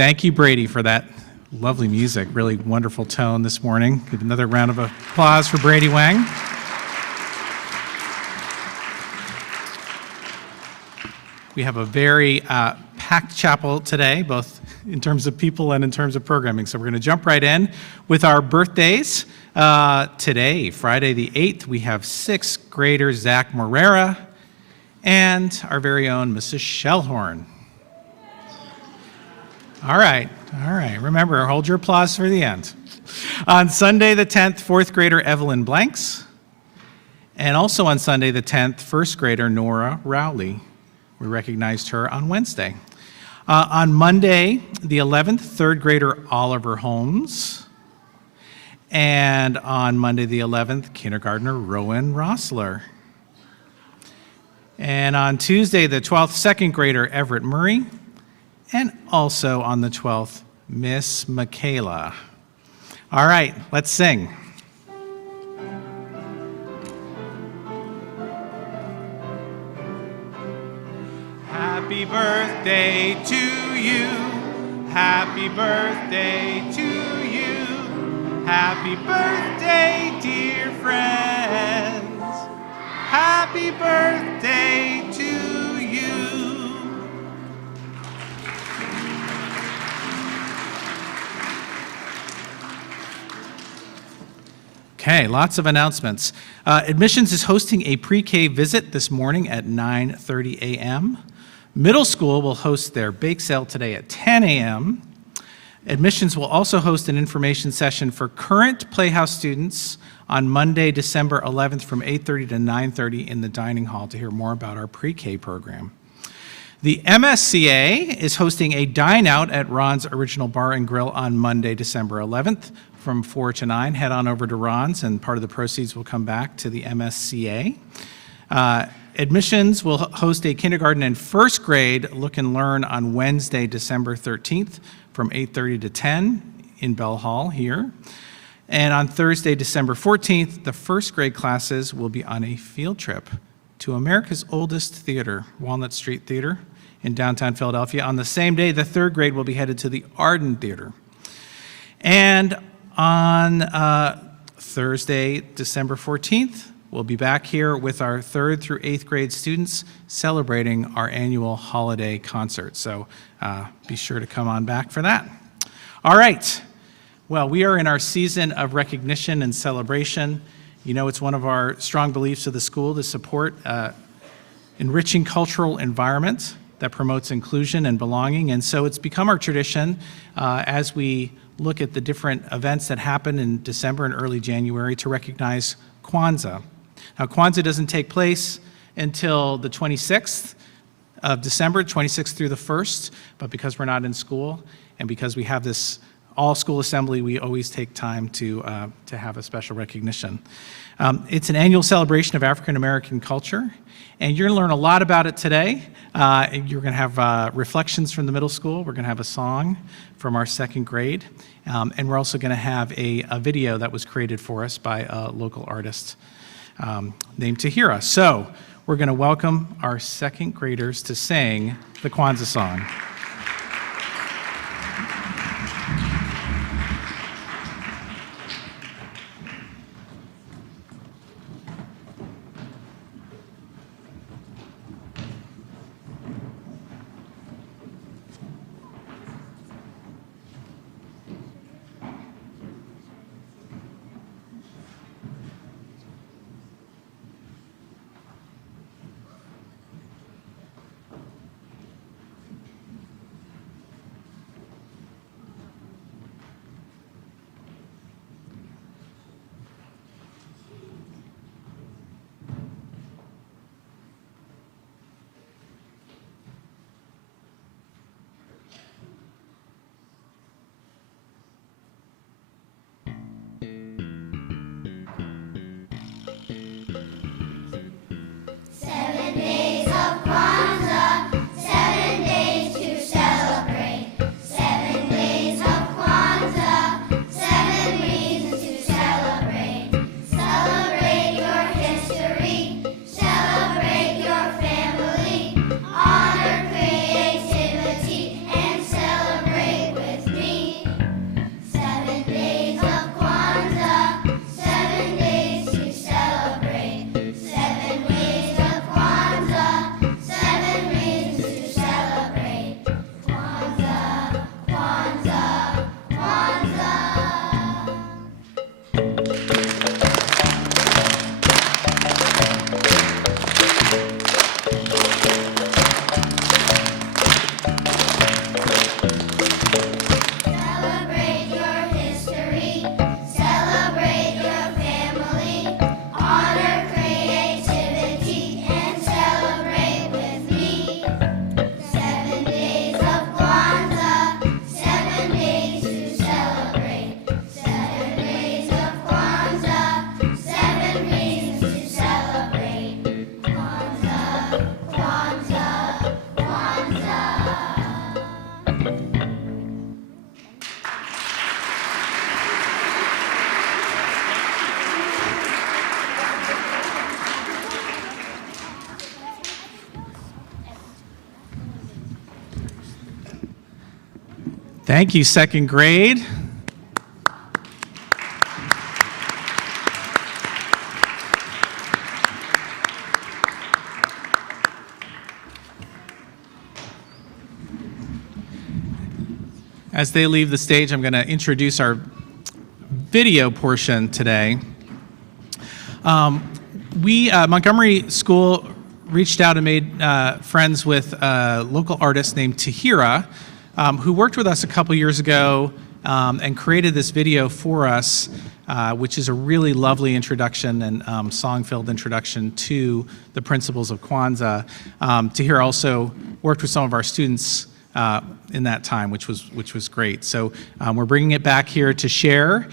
Thank you, Brady, for that lovely music. Really wonderful tone this morning. Give another round of applause for Brady Wang. We have a very packed chapel today, both in terms of people and in terms of programming. So we're going to jump right in with our birthdays. Today, Friday the 8th, we have 6th grader Zach Morera and our very own Mrs. Shellhorn. All right. Remember, hold your applause for the end. On Sunday the 10th, 4th grader Evelyn Blanks. And also on Sunday the 10th, 1st grader Nora Rowley. We recognized her on Wednesday. On Monday the 11th, 3rd grader Oliver Holmes. And on Monday the 11th, kindergartner Rowan Rossler. And on Tuesday the 12th, 2nd grader Everett Murray. And also on the 12th, Miss Michaela. All right, let's sing. Happy birthday to you. Happy birthday to you. Happy birthday, dear friends. Happy birthday to you. Okay, lots of announcements. Admissions is hosting a pre-K visit this morning at 9:30 a.m. Middle school will host their bake sale today at 10 a.m. Admissions will also host an information session for current Playhouse students on Monday, December 11th from 8:30 to 9:30 in the dining hall to hear more about our pre-K program. The MSCA is hosting a dine out at Ron's Original Bar and Grill on Monday, December 11th from 4 to 9. Head on over to Ron's and part of the proceeds will come back to the MSCA. Admissions will host a kindergarten and 1st grade look and learn on Wednesday, December 13th from 8:30 to 10 in Bell Hall here. And on Thursday, December 14th, the 1st grade classes will be on a field trip to America's oldest theater, Walnut Street Theater in downtown Philadelphia. On the same day, the 3rd grade will be headed to the Arden Theater. And on Thursday, December 14th, we'll be back here with our 3rd through 8th grade students celebrating our annual holiday concert. So be sure to come on back for that. All right. Well, we are in our season of recognition and celebration. You know, it's one of our strong beliefs of the school to support enriching cultural environment that promotes inclusion and belonging. And so it's become our tradition as we look at the different events that happen in December and early January to recognize Kwanzaa. Now, Kwanzaa doesn't take place until the 26th of December, 26th through the 1st, but because we're not in school and because we have this all-school assembly, we always take time to have a special recognition. It's an annual celebration of African American culture, and you're going to learn a lot about it today. You're going to have reflections from the middle school. We're going to have a song from our 2nd grade, and we're also going to have a video that was created for us by a local artist named Tahira. So we're going to welcome our 2nd graders to sing the Kwanzaa song. Thank you, second grade. As they leave the stage, I'm going to introduce our video portion today. Montgomery School reached out and made friends with a local artist named Tahira, who worked with us a couple years ago and created this video for us, which is a really lovely introduction and song-filled introduction to the principles of Kwanzaa. Tahira also worked with some of our students in that time, which was great. So we're bringing it back here to share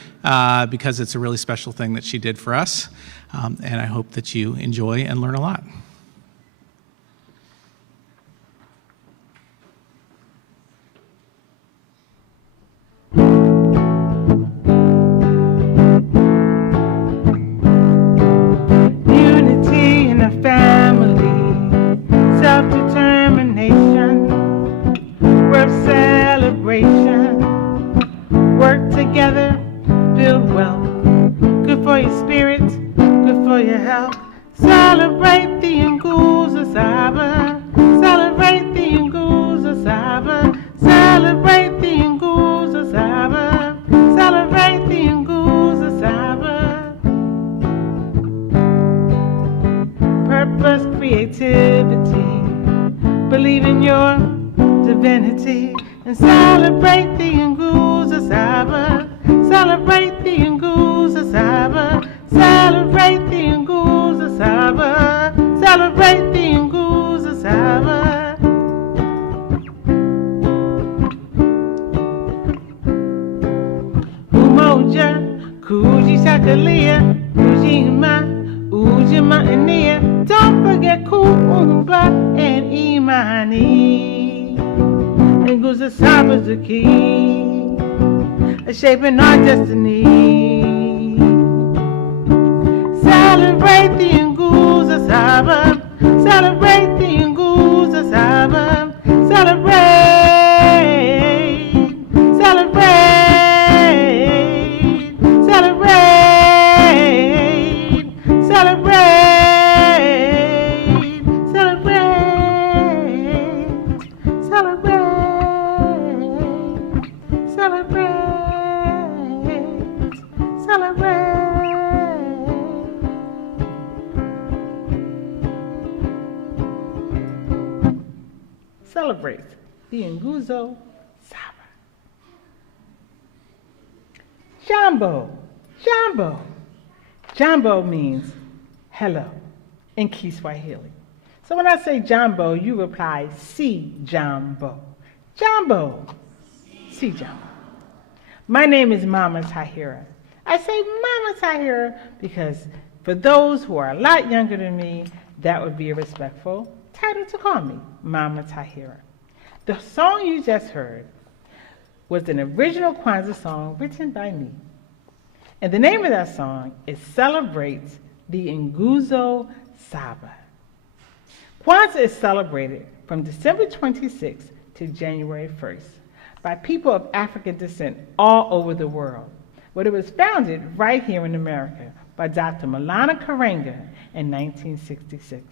because it's a really special thing that she did for us, and I hope that you enjoy and learn a lot. Unity in the family, self-determination, worth celebration. Work together, build wealth. Good for your spirit, good for your health. Celebrate the Nguza Saba. Celebrate the Nguza Saba. Celebrate the Nguza Saba. Celebrate the Nguza Saba. Purpose, creativity. Believe in your divinity and celebrate the Nguza Saba. Celebrate the Nguza Saba. Celebrate the Nguza Saba. Celebrate the Nguza Saba. Umoja, Kuji Shakalia, Ujima, Ujima Ania. Don't forget Kuumba and Imani. Nguza Saba's the key, shaping our destiny. Celebrate the Nguza Saba. Celebrate the Nguza Saba. Celebrate, celebrate, celebrate, celebrate, celebrate, celebrate. Celebrate, celebrate. Celebrate the Nguzo Saba. Jambo, Jambo. Jambo means hello in Kiswahili. So when I say Jambo, you reply, Si Jambo. Jambo, Si Jambo. My name is Mama Tahira. I say Mama Tahira because for those who are a lot younger than me, that would be a respectful title to call me, Mama Tahira. The song you just heard was an original Kwanzaa song written by me. And the name of that song is Celebrate the Nguzo Saba. Kwanzaa is celebrated from December 26th to January 1st by people of African descent all over the world, but it was founded right here in America by Dr. Malana Karenga in 1966.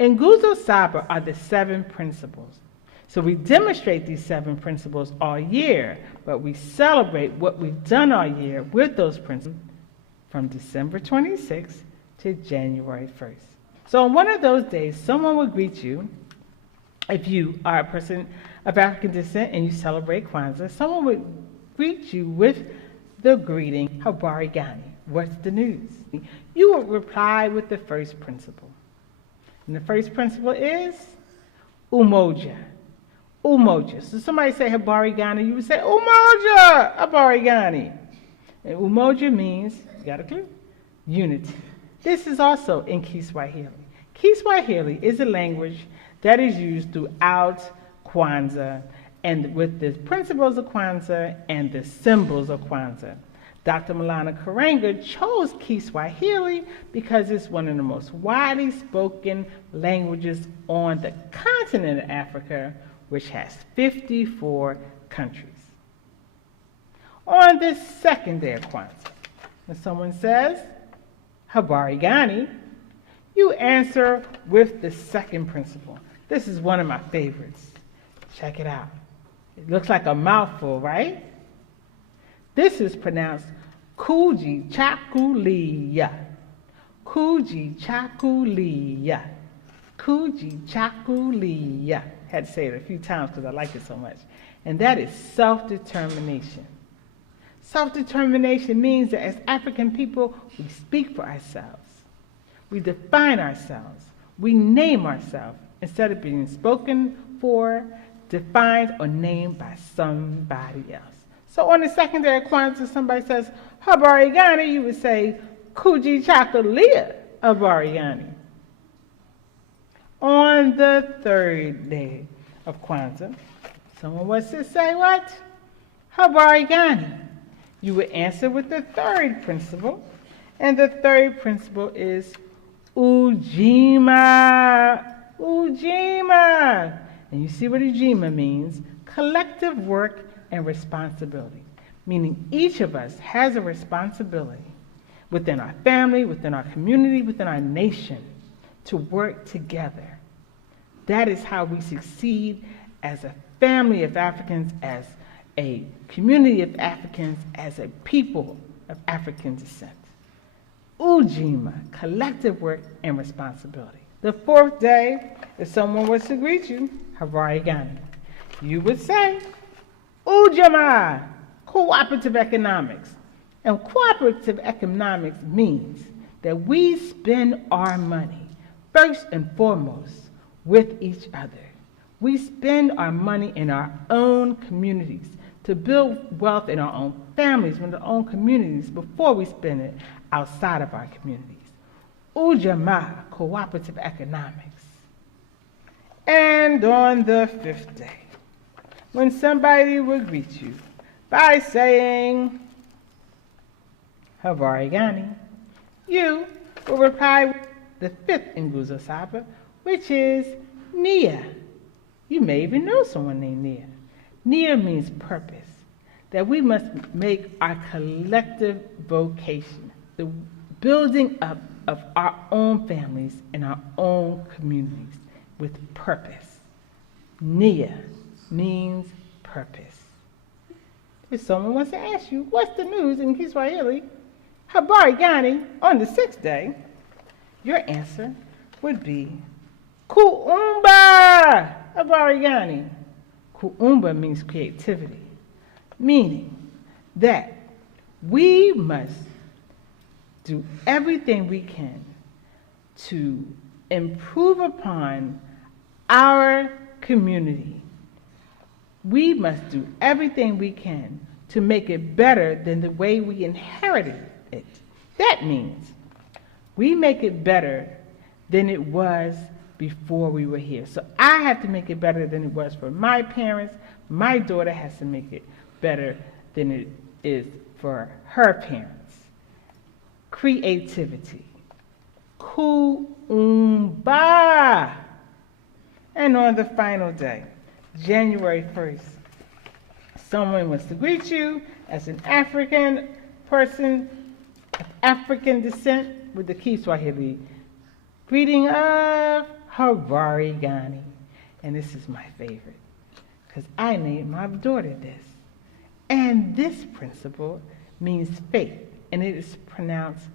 In Nguzo Saba are the 7 principles. So we demonstrate these 7 principles all year, but we celebrate what we've done all year with those principles from December 26th to January 1st. So on one of those days, someone will greet you. If you are a person of African descent and you celebrate Kwanzaa, someone would greet you with the greeting, Habari Gani, what's the news? You would reply with the first principle. And the first principle is Umoja. Umoja. So somebody say Habari Gani, you would say Umoja, Habari Gani. And Umoja means, you got a clue? Unity. This is also in Kiswahili. Kiswahili is a language that is used throughout Kwanzaa and with the principles of Kwanzaa and the symbols of Kwanzaa. Dr. Malana Karenga chose Kiswahili because it's one of the most widely spoken languages on the continent of Africa, which has 54 countries. On this second day of Kwanzaa, when someone says, Habari Gani, you answer with the second principle. This is one of my favorites. Check it out. It looks like a mouthful, right? This is pronounced Kuji Chakuliya. Kuji Chakuliya. Kuji Chakuliya. Had to say it a few times because I like it so much. And that is self-determination. Self-determination means that as African people, we speak for ourselves. We define ourselves. We name ourselves instead of being spoken for, defined, or named by somebody else. So on the second day of Kwanzaa, somebody says, Habari Gani, you would say, Kuji Chakalia Habari Gani. On the third day of Kwanzaa, someone was to say what? Habari Gani. You would answer with the third principle, and the third principle is Ujima. Ujima. And you see what Ujima means? Collective work and responsibility, meaning each of us has a responsibility within our family, within our community, within our nation to work together. That is how we succeed as a family of Africans, as a community of Africans, as a people of African descent. Ujima, collective work and responsibility. The fourth day, if someone was to greet you, Habari Gani, you would say, Ujama, cooperative economics. And cooperative economics means that we spend our money first and foremost with each other. We spend our money in our own communities to build wealth in our own families, in our own communities, before we spend it outside of our communities. Ujamaa, cooperative economics. And on the fifth day, when somebody would greet you by saying, Habari Gani, you will reply with the fifth Nguzo Saba, which is Nia. You may even know someone named Nia. Nia means purpose, that we must make our collective vocation, the building up of our own families and our own communities with purpose. Nia means purpose. If someone wants to ask you, what's the news in Kiswahili, Habari Gani, on the sixth day, your answer would be Kuumba Habari Gani. Kuumba means creativity, meaning that we must do everything we can to improve upon our community. We must do everything we can to make it better than the way we inherited it. That means we make it better than it was before we were here. So I have to make it better than it was for my parents. My daughter has to make it better than it is for her parents. Creativity. Kuumba. And on the final day, January 1st, someone wants to greet you as an African person of African descent with the Kiswahili greeting of Habari Gani. And this is my favorite because I named my daughter this. And this principle means faith, and it is pronounced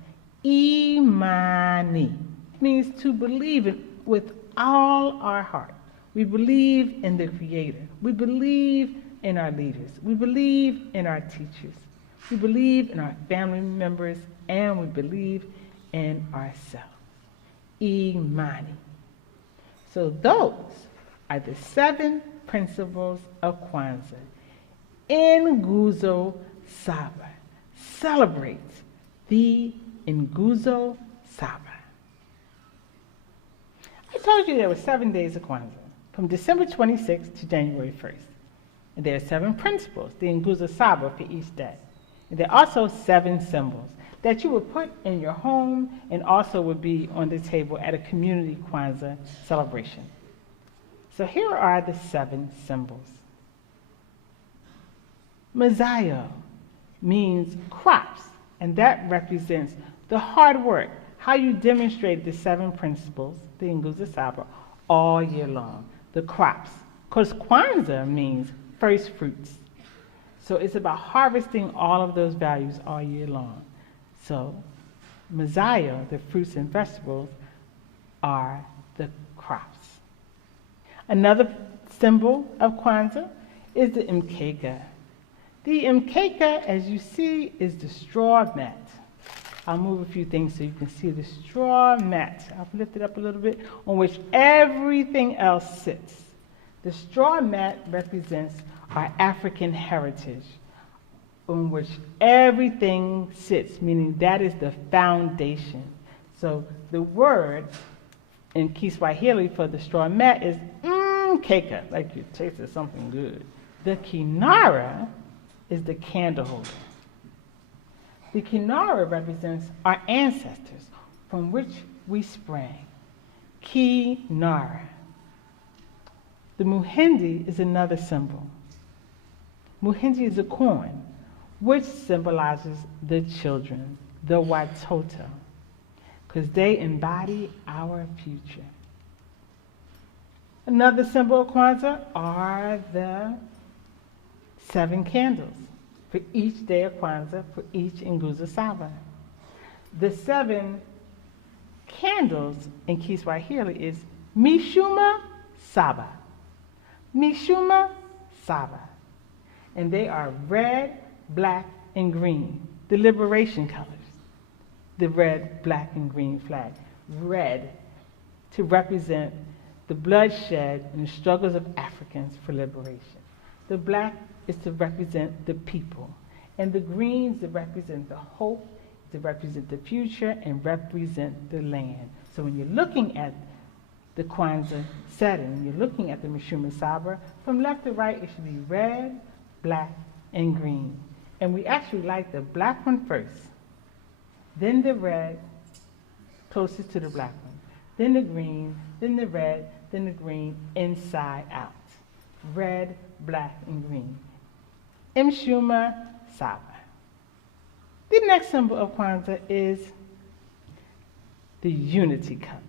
Imani. It means to believe it with all our heart. We believe in the Creator. We believe in our leaders. We believe in our teachers. We believe in our family members, and we believe in ourselves. Imani. So those are the 7 principles of Kwanzaa. Nguzo Saba celebrates the Nguzo Saba. I told you there were 7 days of Kwanzaa, from December 26th to January 1st. And there are 7 principles, the Nguzo Saba, for each day. And there are also 7 symbols that you would put in your home and also would be on the table at a community Kwanzaa celebration. So here are the 7 symbols. Mazayo means crops, and that represents the hard work, how you demonstrate the 7 principles, the Nguzo Saba, all year long, the crops. Because Kwanzaa means first fruits. So it's about harvesting all of those values all year long. So Mazayo, the fruits and vegetables, are the crops. Another symbol of Kwanzaa is the mkeka. The mkeka, as you see, is the straw mat. I'll move a few things so you can see the straw mat. I'll lift it up a little bit, on which everything else sits. The straw mat represents our African heritage, on which everything sits, meaning that is the foundation. So the word in Kiswahili for the straw mat is mkeka, like you tasted something good. The kinara is the candle holder. The kinara represents our ancestors from which we sprang. Kinara. The muhindi is another symbol. Muhindi is a corn, which symbolizes the children, the watoto, because they embody our future. Another symbol of Kwanzaa are the 7 candles for each day of Kwanzaa, for each Nguzo Saba. The 7 candles in Kiswahili is Mishuma Saba. Mishuma Saba. And they are red, black, and green, the liberation colors. The red, black, and green flag. Red to represent the bloodshed and the struggles of Africans for liberation. The black is to represent the people. And the greens to represent the hope, to represent the future, and represent the land. So when you're looking at the Kwanzaa setting, you're looking at the Mishuma Saba, from left to right it should be red, black, and green. And we actually like the black one first, then the red, closest to the black one, then the green, then the red, then the green, inside out. Red, black, and green. Mshuma Saba. The next symbol of Kwanzaa is the unity cup.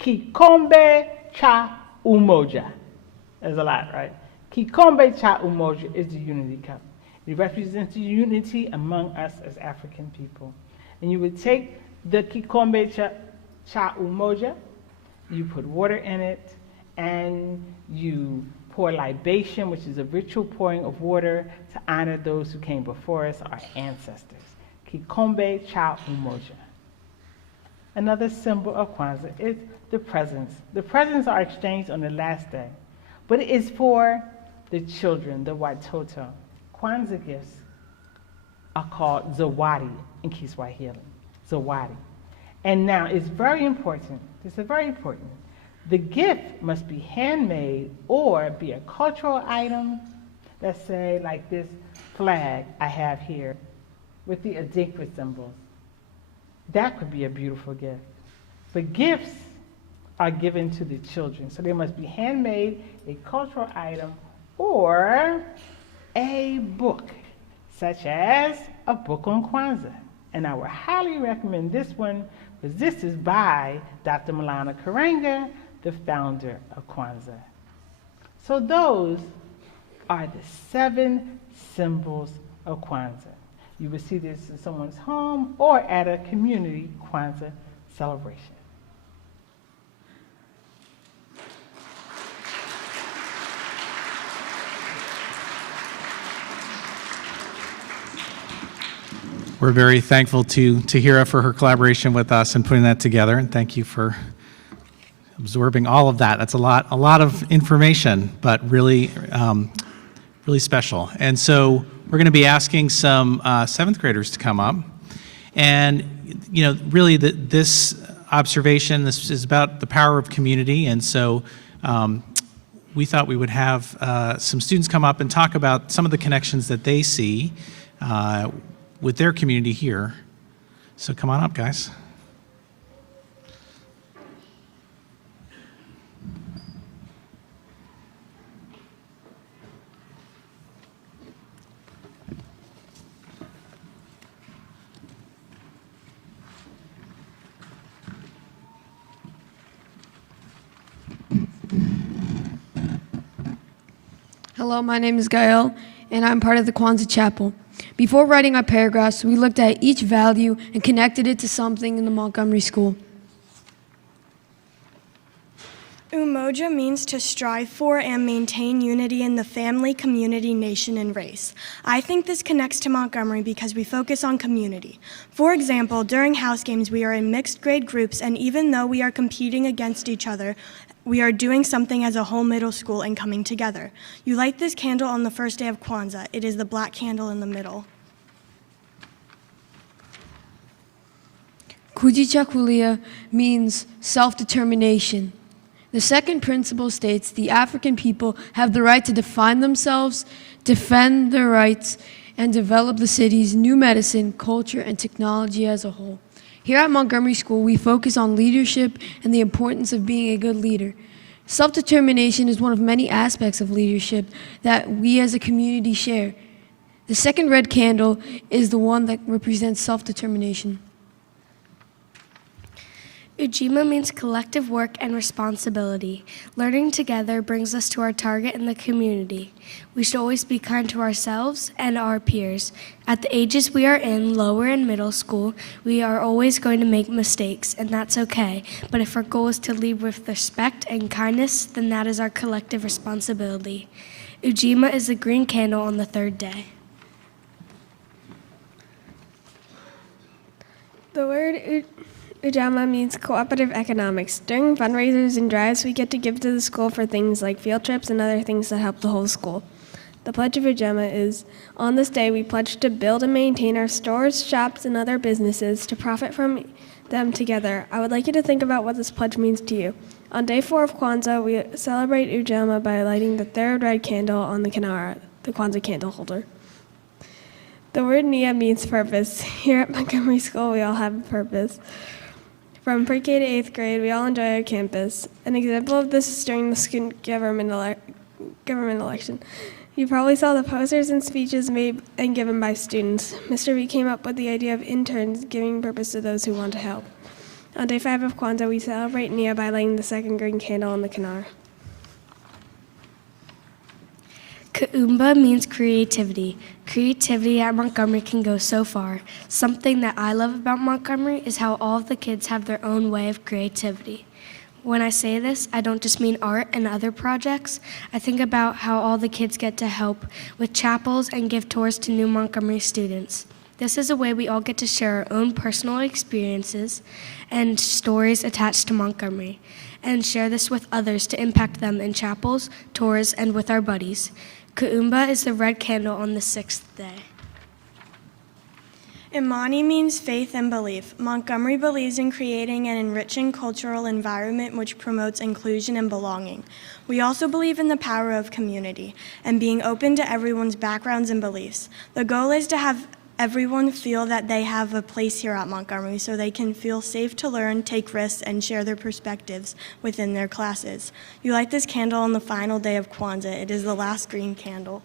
Kikombe cha umoja. There's a lot, right? Kikombe cha umoja is the unity cup. It represents the unity among us as African people. And you would take the kikombe cha umoja, you put water in it, and you pour libation, which is a ritual pouring of water to honor those who came before us, our ancestors. Kikombe cha umoja. Another symbol of Kwanzaa is the presents. The presents are exchanged on the last day, but it is for the children, the watoto. Kwanzaa gifts are called zawadi in Kiswahili. Zawadi. And now it's very important, this is very important. The gift must be handmade or be a cultural item, let's say like this flag I have here with the Adinkra symbols. That could be a beautiful gift. But gifts are given to the children, so they must be handmade, a cultural item, or a book, such as a book on Kwanzaa. And I would highly recommend this one, because this is by Dr. Malana Karenga, the founder of Kwanzaa. So those are the 7 symbols of Kwanzaa. You will see this in someone's home or at a community Kwanzaa celebration. We're very thankful to Hira for her collaboration with us and putting that together, and thank you for absorbing all of that. That's a lot of information, but really, really special. And so we're going to be asking some 7th graders to come up, and really this observation, this is about the power of community, and so we thought we would have some students come up and talk about some of the connections that they see with their community here. So come on up, guys. Hello, my name is Gael, and I'm part of the Kwanzaa Chapel. Before writing our paragraphs, we looked at each value and connected it to something in the Montgomery School. Umoja means to strive for and maintain unity in the family, community, nation, and race. I think this connects to Montgomery because we focus on community. For example, during house games, we are in mixed grade groups, and even though we are competing against each other, we are doing something as a whole middle school and coming together. You light this candle on the first day of Kwanzaa. It is the black candle in the middle. Kujichakulia means self-determination. The second principle states the African people have the right to define themselves, defend their rights, and develop the city's new medicine, culture, and technology as a whole. Here at Montgomery School, we focus on leadership and the importance of being a good leader. Self-determination is one of many aspects of leadership that we as a community share. The second red candle is the one that represents self-determination. Ujima means collective work and responsibility. Learning together brings us to our target in the community. We should always be kind to ourselves and our peers. At the ages we are in, lower and middle school, we are always going to make mistakes, and that's okay. But if our goal is to lead with respect and kindness, then that is our collective responsibility. Ujima is the green candle on the third day. The word Ujama means cooperative economics. During fundraisers and drives, we get to give to the school for things like field trips and other things that help the whole school. The Pledge of Ujama is, on this day, we pledge to build and maintain our stores, shops, and other businesses to profit from them together. I would like you to think about what this pledge means to you. On day 4 of Kwanzaa, we celebrate Ujama by lighting the third red candle on the Kinara, the Kwanzaa candle holder. The word Nia means purpose. Here at Montgomery School, we all have a purpose. From pre-K to 8th grade, we all enjoy our campus. An example of this is during the student government election. You probably saw the posters and speeches made and given by students. Mr. V came up with the idea of interns giving purpose to those who want to help. On day 5 of Kwanzaa, we celebrate Nia by lighting the second green candle on the Kinar. Kuumba means creativity. Creativity at Montgomery can go so far. Something that I love about Montgomery is how all of the kids have their own way of creativity. When I say this, I don't just mean art and other projects. I think about how all the kids get to help with chapels and give tours to new Montgomery students. This is a way we all get to share our own personal experiences and stories attached to Montgomery, and share this with others to impact them in chapels, tours, and with our buddies. Kuumba is the red candle on the 6th day. Imani means faith and belief. Montgomery believes in creating an enriching cultural environment which promotes inclusion and belonging. We also believe in the power of community and being open to everyone's backgrounds and beliefs. The goal is to have everyone feel that they have a place here at Montgomery so they can feel safe to learn, take risks, and share their perspectives within their classes. You light this candle on the final day of Kwanzaa. It is the last green candle.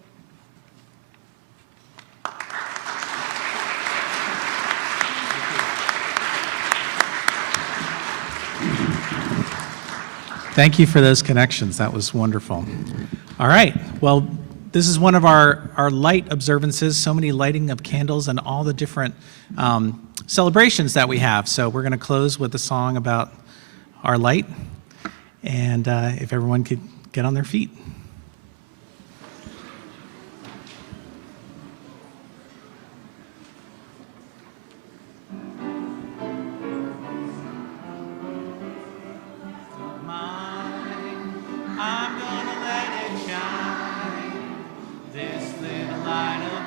Thank you for those connections. That was wonderful. All right. Well, this is one of our light observances, so many lighting of candles and all the different celebrations that we have. So we're going to close with a song about our light. And if everyone could get on their feet. I'm gonna let it shine, this little light of